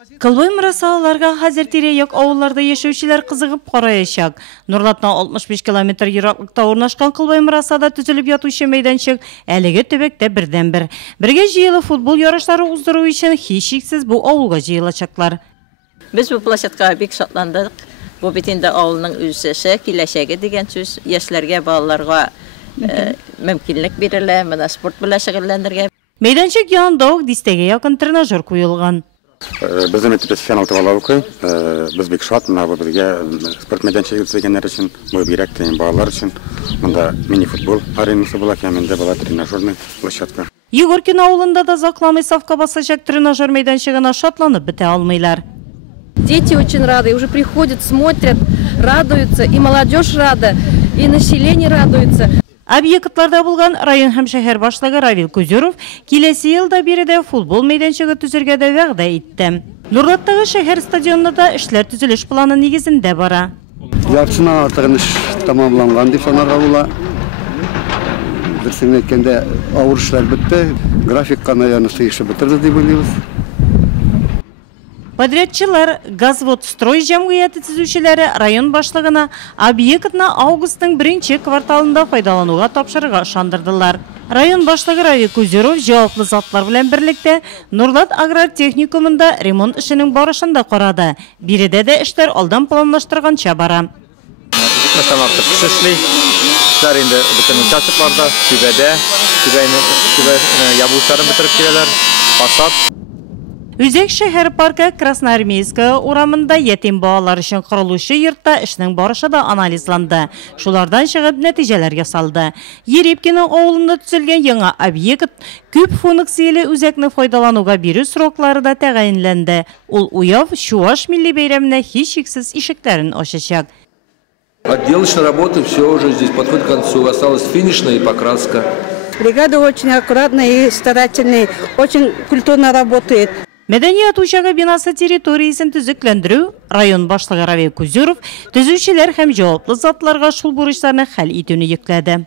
Кылбай мұрасаларға хазір тирек ауылларда ешеушілер қызығып қарайышак. Нұрлатна 65 км ерақлықта орнашқан Кылбай мұрасада түзіліп ятушы мейданшық әлігі төбекте бірден бір. Бірге жиылы футбол ярышлары уздыру үшін хешексіз бұл ауылға жиылачаклар. Біз бұл площадкаға бек шатландық. Бұл бетінде ауылының үзсесі, келешегі деген сөз, яшьләргә, балаларға мөмкинлек берілі, мына спорт білі шығырландырға. Мейданшық янында дистеге якын тренажер қойылған. Біздің мектепте финалты балауқы, біз бек шат, мына бізге спорт мейданшығы өтсегендер үшін, бұл берек балалар үшін, мұнда мини-футбол аренасы бұл әкеменде была тренажерный площадка. Егоркин ауылында да закламый савка басажак тренажер мейданшығына шатланып біте алмайлар. Дети очень рады, уже приходят, смотрят, радуются, и молодежь рада, и население радуется. Объектларда булган район һәм шәһәр башлыгы Равил Кузеров киләсе елда биредә футбол мәйданчыгы төзергә дә вәгъдә итте. Нурлаттагы шәһәр стадионында да эшләр төзелеш планы нигезендә бара. Яртысына артык эш тамамланган дип санарга була. Дөресен әйткәндә, авыр эшләр бетте, график канаяны сыйышып бетерде дип уйлыйбыз. Подрядчылар Газвод строй җәмгыяте төзүчеләре район башлыгына объектны августның 1-нче кварталында файдалануга тапшырырга ышандырдылар. Район башлыгы Равил Кузеров җаваплы затлар белән берлектә Нурлат аграр техникумында ремонт эшенең барышында карады. Биредә дә эшләр алдан планлаштырганча бара. Үзәк шәһәр паркы Красноармейская урамында ятим балалар өчен корылучы йортта эшнең барышы да анализланды. Шулардан чыгып нәтиҗәләр ясалды. Ерепкинең авылында төзелгән яңа объект күп функцияле үзәкне файдалануга бирү сроклары да тәгаенләнде. Ул Уяв Чуаш милли бәйрәменә һичшиксез ишекләрен ачачак. Отделочные работы, все уже здесь подходит к концу. Осталась финишная и покраска. Бригада очень аккуратная и старательная, очень культурно работает. Мәдәният учагы бинасы территориясен төзекләндерү район башлыгы Равил Кузеров төзүчеләр һәм җаваплы затларга шул бурычларны хәл итүне йөкләде.